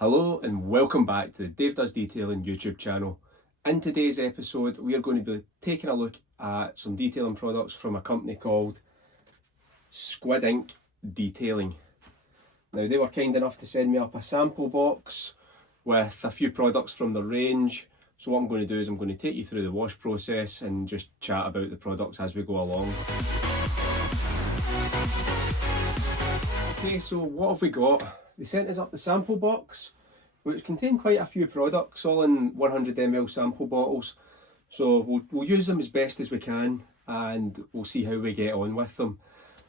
Hello and welcome back to the Dave Does Detailing YouTube channel. In today's episode we are going to be taking a look at some detailing products from a company called Squid Ink Detailing. Now they were kind enough to send me up a sample box with a few products from their range. So what I'm going to do is I'm going to take you through the wash process and just chat about the products as we go along. Okay, so what have we got? They sent us up the sample box, which contained quite a few products, all in 100ml sample bottles. So we'll use them as best as we can and we'll see how we get on with them.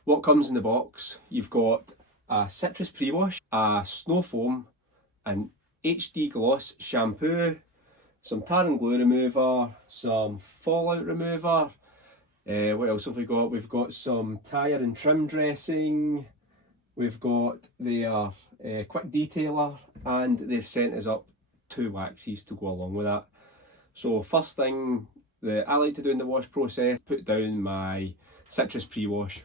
What comes in the box? You've got a citrus pre-wash, a snow foam, an HD gloss shampoo, some tar and glue remover, some fallout remover. What else have we got? We've got some tyre and trim dressing. We've got their quick detailer, and they've sent us up 2 waxes to go along with that. So first thing that I like to do in the wash process, put down my citrus pre-wash.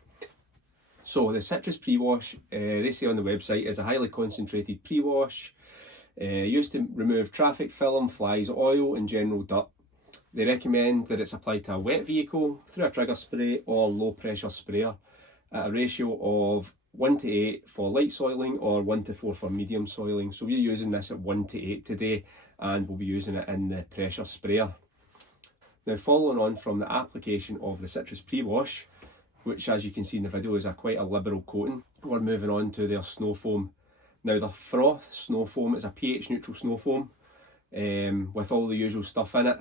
So the citrus pre-wash, they say on the website, is a highly concentrated pre-wash used to remove traffic film, flies, oil and general dirt. They recommend that it's applied to a wet vehicle through a trigger spray or low pressure sprayer at a ratio of 1:8 for light soiling or 1:4 for medium soiling. So we're using this at 1:8 today and we'll be using it in the pressure sprayer. Now following on from the application of the citrus pre-wash, which as you can see in the video is quite a liberal coating, we're moving on to their snow foam. Now the froth snow foam is a pH neutral snow foam with all the usual stuff in it,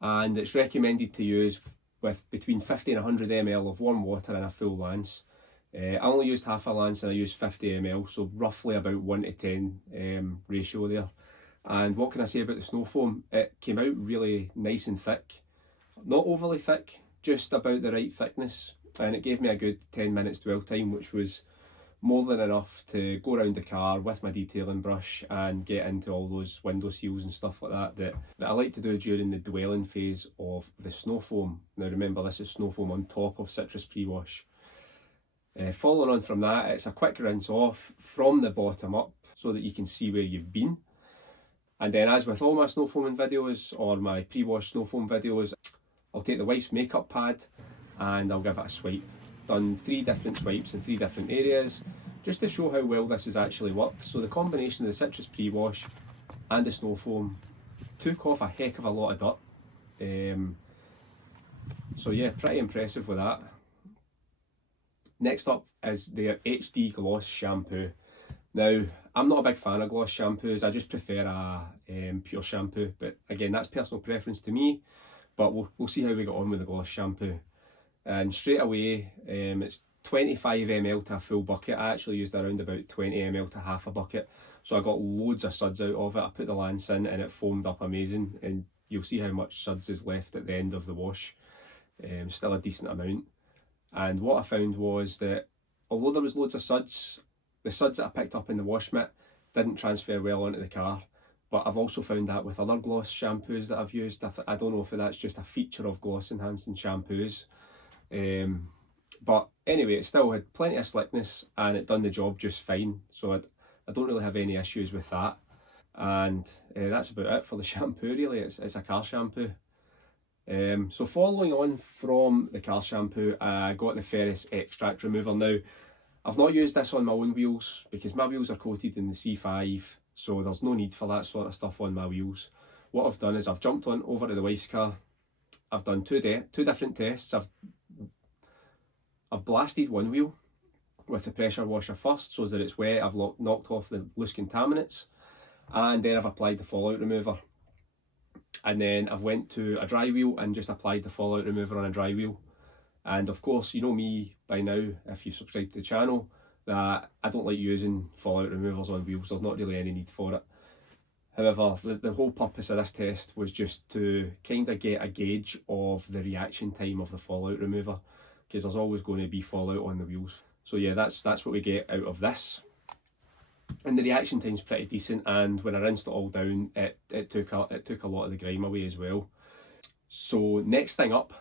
and it's recommended to use with between 50 and 100ml of warm water in a full lance. I only used half a lance and I used 50ml, so roughly about 1:10 ratio there. And what can I say about the snow foam? It came out really nice and thick, not overly thick, just about the right thickness, and it gave me a good 10 minutes dwell time, which was more than enough to go around the car with my detailing brush and get into all those window seals and stuff like that I like to do during the dwelling phase of the snow foam. Now remember, this is snow foam on top of citrus pre-wash. Following on from that, it's a quick rinse off from the bottom up so that you can see where you've been. And then, as with all my snow foaming videos or my pre-wash snow foam videos, I'll take the wife's makeup pad and I'll give it a swipe. Done 3 different swipes in 3 different areas just to show how well this has actually worked. So the combination of the citrus pre-wash and the snow foam took off a heck of a lot of dirt. So yeah, pretty impressive with that. Next up is their HD gloss shampoo. Now, I'm not a big fan of gloss shampoos, I just prefer a pure shampoo, but again, that's personal preference to me, but we'll see how we get on with the gloss shampoo. And straight away, it's 25ml to a full bucket. I actually used around about 20ml to half a bucket, so I got loads of suds out of it. I put the lance in and it foamed up amazing, and you'll see how much suds is left at the end of the wash. Still a decent amount. And what I found was that although there was loads of suds, the suds that I picked up in the wash mitt didn't transfer well onto the car. But I've also found that with other gloss shampoos that I've used. I don't know if that's just a feature of gloss enhancing shampoos. But anyway, it still had plenty of slickness and it done the job just fine. So I don't really have any issues with that. And that's about it for the shampoo really. It's a car shampoo. So following on from the car shampoo, I got the ferrous extract remover. Now, I've not used this on my own wheels because my wheels are coated in the C5, so there's no need for that sort of stuff on my wheels. What I've done is I've jumped on over to the wife's car. I've done two different tests. I've blasted one wheel with the pressure washer first so that it's wet. I've knocked off the loose contaminants, and then I've applied the fallout remover. And then I've went to a dry wheel and just applied the fallout remover on a dry wheel. And of course, you know me by now, if you've subscribed to the channel, that I don't like using fallout removers on wheels. There's not really any need for it. However, the whole purpose of this test was just to kind of get a gauge of the reaction time of the fallout remover, because there's always going to be fallout on the wheels. So yeah, that's what we get out of this. And the reaction time's pretty decent, and when I rinsed it all down, it took a lot of the grime away as well. So next thing up,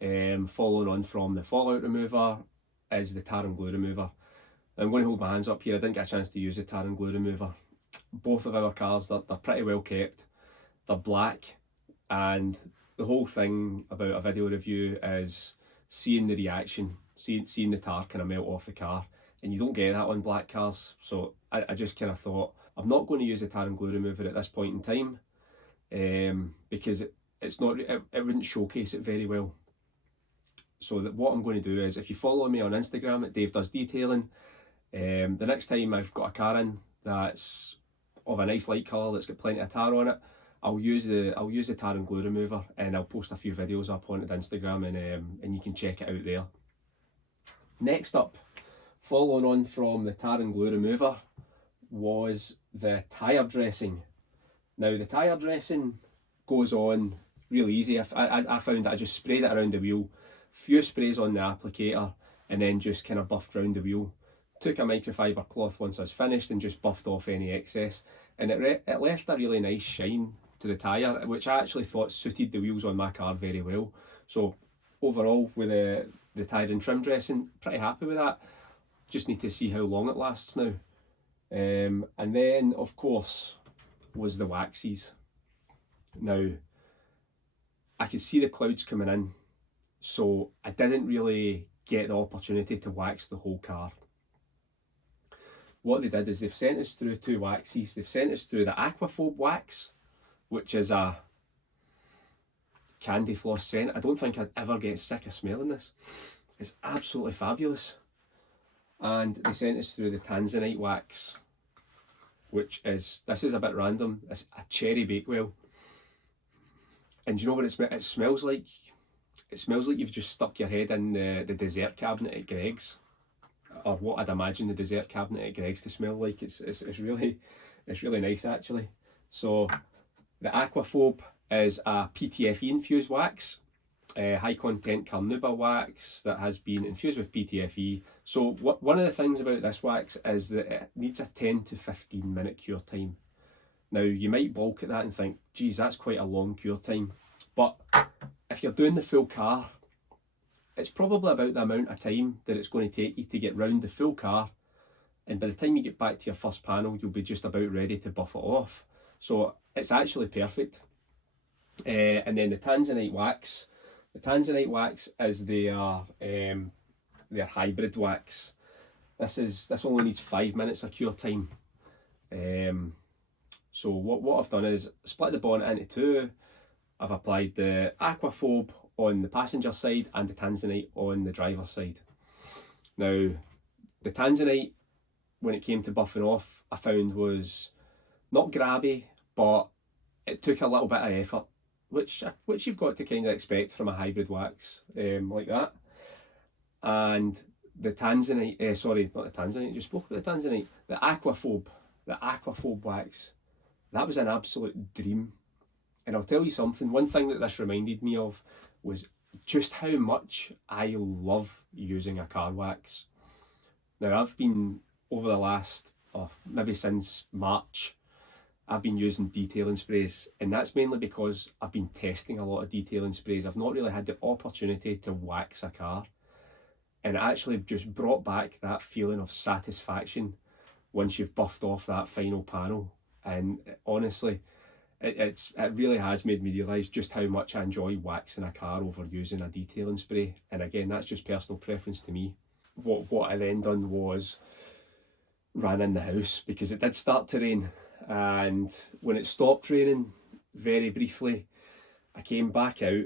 following on from the fallout remover, is the tar and glue remover. I'm going to hold my hands up here. I didn't get a chance to use the tar and glue remover. both of our cars, they're pretty well kept. They're black, and the whole thing about a video review is seeing the reaction, seeing the tar kind of melt off the car, and you don't get that on black cars. So I just kind of thought, I'm not going to use the tar and glue remover at this point in time, because it wouldn't showcase it very well. So that what I'm going to do is, if you follow me on Instagram at Dave Does Detailing, the next time I've got a car in that's of a nice light colour that's got plenty of tar on it, I'll use the tar and glue remover, and I'll post a few videos up on Instagram, and you can check it out there. Next up, following on from the tar and glue remover, was the tyre dressing. Now the tyre dressing goes on really easy. I found that I just sprayed it around the wheel, few sprays on the applicator, and then just kind of buffed around the wheel. Took a microfiber cloth once I was finished and just buffed off any excess, and it left a really nice shine to the tyre, which I actually thought suited the wheels on my car very well. So overall, with the tyre and trim dressing, pretty happy with that. Just need to see how long it lasts now. And then of course was the waxes. Now I could see the clouds coming in, so I didn't really get the opportunity to wax the whole car. What they did is they've sent us through two waxes. They've sent us through the Aquaphobe wax, which is a candy floss scent. I don't think I'd ever get sick of smelling this. It's absolutely fabulous. And they sent us through the Tanzanite wax, which is, this is a bit random, it's a cherry bakewell. And do you know what it smells like? It smells like you've just stuck your head in the dessert cabinet at Greg's, or what I'd imagine the dessert cabinet at Greg's to smell like. It's really nice actually. So the Aquaphobe is a PTFE infused wax, high content carnauba wax that has been infused with PTFE. So one of the things about this wax is that it needs a 10 to 15 minute cure time. Now you might balk at that and think, geez, that's quite a long cure time, but if you're doing the full car, it's probably about the amount of time that it's going to take you to get round the full car, and by the time you get back to your first panel, you'll be just about ready to buff it off. So it's actually perfect. And then the Tanzanite wax. The Tanzanite wax is their hybrid wax. This only needs 5 minutes of cure time. So what I've done is split the bonnet into two. I've applied the Aquaphobe on the passenger side and the Tanzanite on the driver's side. Now, the Tanzanite, when it came to buffing off, I found was not grabby, but it took a little bit of effort, which you've got to kind of expect from a hybrid wax like that. And the Tanzanite, sorry, not the Tanzanite, just spoke about the Tanzanite, the Aquaphobe wax, that was an absolute dream. And I'll tell you something, one thing that this reminded me of was just how much I love using a car wax. Now I've been, over the last, maybe since March, I've been using detailing sprays, and that's mainly because I've been testing a lot of detailing sprays. I've not really had the opportunity to wax a car, and it actually just brought back that feeling of satisfaction once you've buffed off that final panel. And honestly, it really has made me realise just how much I enjoy waxing a car over using a detailing spray. And again, that's just personal preference to me. What I then done was ran in the house, because it did start to rain, and when it stopped raining very briefly, I came back out,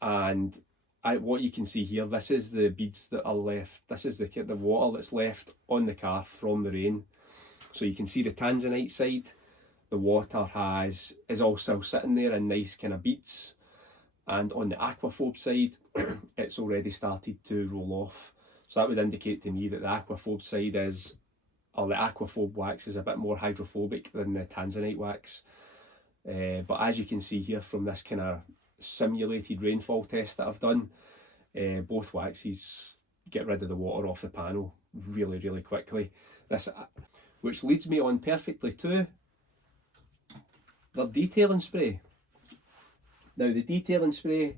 and what you can see here, this is the beads that are left. This is the water that's left on the car from the rain. So you can see the Tanzanite side, the water is all still sitting there in nice kind of beads, and on the Aquaphobe side it's already started to roll off. So that would indicate to me that the Aquaphobe side the Aquaphobe wax is a bit more hydrophobic than the Tanzanite wax. But as you can see here from this kind of simulated rainfall test that I've done, both waxes get rid of the water off the panel really, really quickly. Which leads me on perfectly to the detailing spray. Now the detailing spray,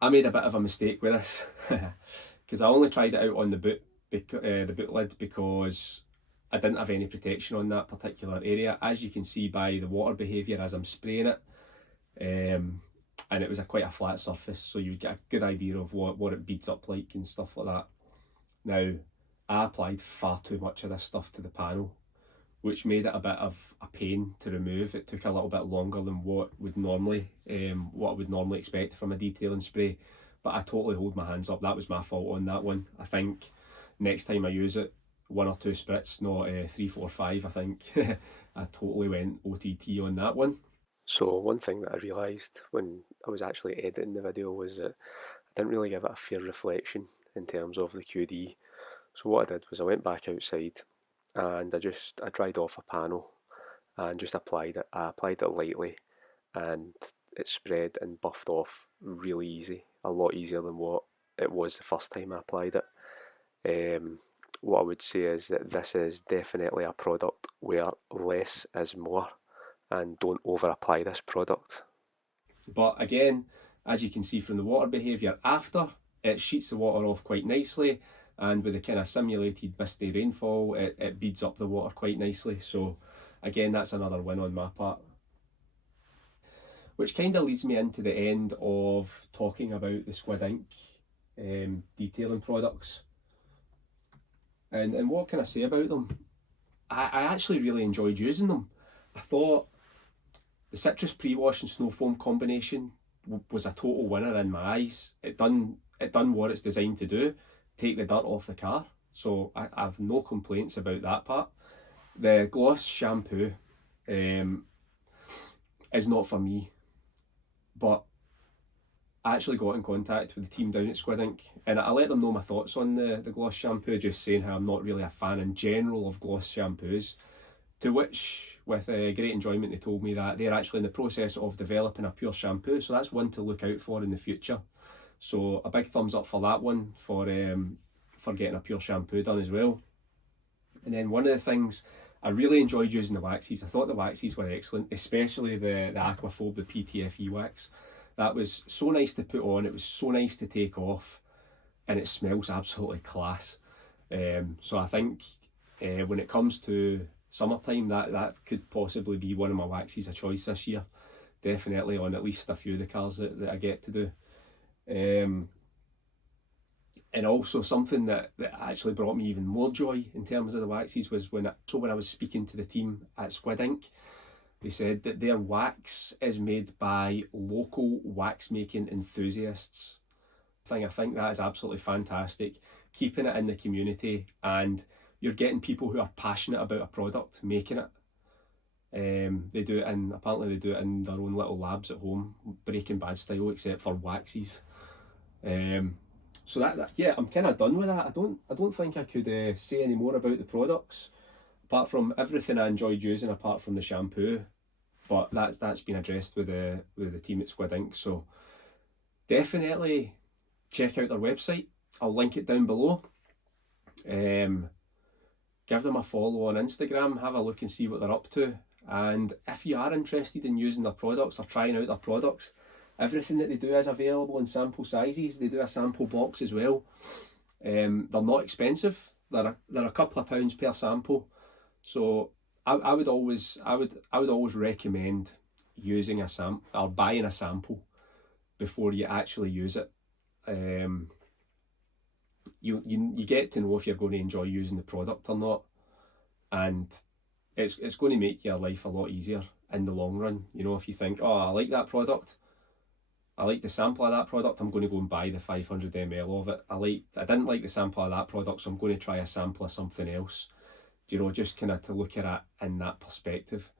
I made a bit of a mistake with this because I only tried it out on the boot lid, because I didn't have any protection on that particular area, as you can see by the water behaviour as I'm spraying it. And it was quite a flat surface, so you get a good idea of what it beads up like and stuff like that. Now, I applied far too much of this stuff to the panel, which made it a bit of a pain to remove. It took a little bit longer than what I would normally expect from a detailing spray, but I totally hold my hands up. That was my fault on that one. I think next time I use it, 1 or 2 spritz, not 3, 4, 5, I think. I totally went OTT on that one. So one thing that I realised when I was actually editing the video was that I didn't really give it a fair reflection in terms of the QD. So what I did was I went back outside and I dried off a panel and just applied it. I applied it lightly and it spread and buffed off really easy, a lot easier than what it was the first time I applied it. What I would say is that this is definitely a product where less is more, and don't over apply this product. But again, as you can see from the water behaviour after, it sheets the water off quite nicely, and with the kind of simulated misty rainfall, it beads up the water quite nicely. So again, that's another win on my part. Which kind of leads me into the end of talking about the Squid Ink detailing products. And what can I say about them? I actually really enjoyed using them. I thought the citrus pre-wash and snow foam combination was a total winner in my eyes. It done what it's designed to do, take the dirt off the car. So I have no complaints about that part. The gloss shampoo is not for me, but I actually got in contact with the team down at Squid Ink and I let them know my thoughts on the gloss shampoo, just saying how I'm not really a fan in general of gloss shampoos, to which, with great enjoyment, they told me that they're actually in the process of developing a pure shampoo, so that's one to look out for in the future. So a big thumbs up for that one, for getting a pure shampoo done as well. And then one of the things, I really enjoyed using the waxes. I thought the waxes were excellent, especially the Aquaphobe, the PTFE wax. That was so nice to put on, it was so nice to take off, and it smells absolutely class. So I think when it comes to summertime, that could possibly be one of my waxes of choice this year. Definitely on at least a few of the cars that I get to do. And also something that actually brought me even more joy in terms of the waxes was when I was speaking to the team at Squid Ink, they said that their wax is made by local wax making enthusiasts. I think that is absolutely fantastic, keeping it in the community, and you're getting people who are passionate about a product making it. They do it in, apparently they do it in their own little labs at home, Breaking Bad style, except for waxes. So that yeah, I'm kind of done with that. I don't think I could say any more about the products, apart from everything I enjoyed using, apart from the shampoo. But that's been addressed with the team at Squid Ink. So definitely check out their website. I'll link it down below. Give them a follow on Instagram, have a look and see what they're up to. And if you are interested in using their products or trying out their products, everything that they do is available in sample sizes. They do a sample box as well. They're not expensive. They're a couple of pounds per sample. So I would always recommend using a sample or buying a sample before you actually use it. You get to know if you're going to enjoy using the product or not, and it's going to make your life a lot easier in the long run. You know, if you think, oh, I like that product, I like the sample of that product, I'm going to go and buy the 500 ml of it. I didn't like the sample of that product, so I'm going to try a sample of something else. You know, just kind of to look at it in that perspective.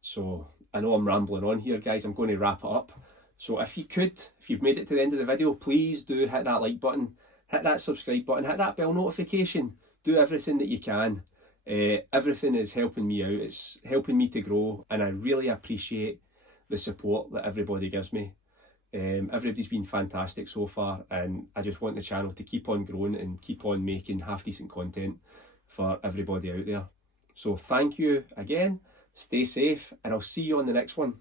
So I know I'm rambling on here, guys. I'm going to wrap it up. So if you've made it to the end of the video, please do hit that like button, hit that subscribe button, hit that bell notification. Do everything that you can. Everything is helping me out. It's helping me to grow, and I really appreciate the support that everybody gives me. Everybody's been fantastic so far, and I just want the channel to keep on growing and keep on making half decent content for everybody out there. So thank you again, stay safe, and I'll see you on the next one.